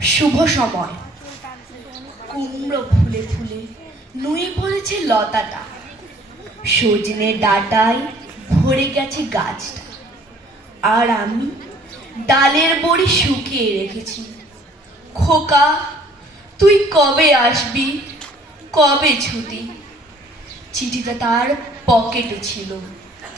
শুভ সময়। কুমড়ো ফুলে ফুলে নুয়ে পড়েছে লতাটা। সজনে ডাটায় ভরে গেছে গাছটা। আর আমি ডালের বড়ি শুকিয়ে রেখেছি। খোকা, তুই কবে আসবি? কবে ছুটি? চিঠিটা তার পকেটে ছিল।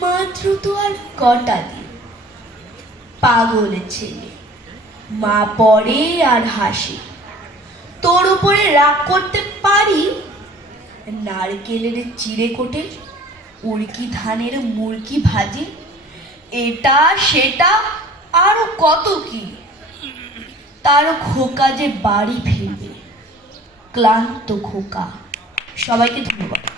মাত্র তো আর কটা দিন। পাগল ছেলে, মা পড়ে আর হাসে। তোর উপরে রাগ করতে পারি? নারকেলের চিড়ে কোটে, উড়কি ধানের মুরকি ভাজি, এটা, সেটা, আরও কত কি? তার খোকা যে বাড়ি ফিরবে, ক্লান্ত খোকা। সবাইকে ধন্যবাদ।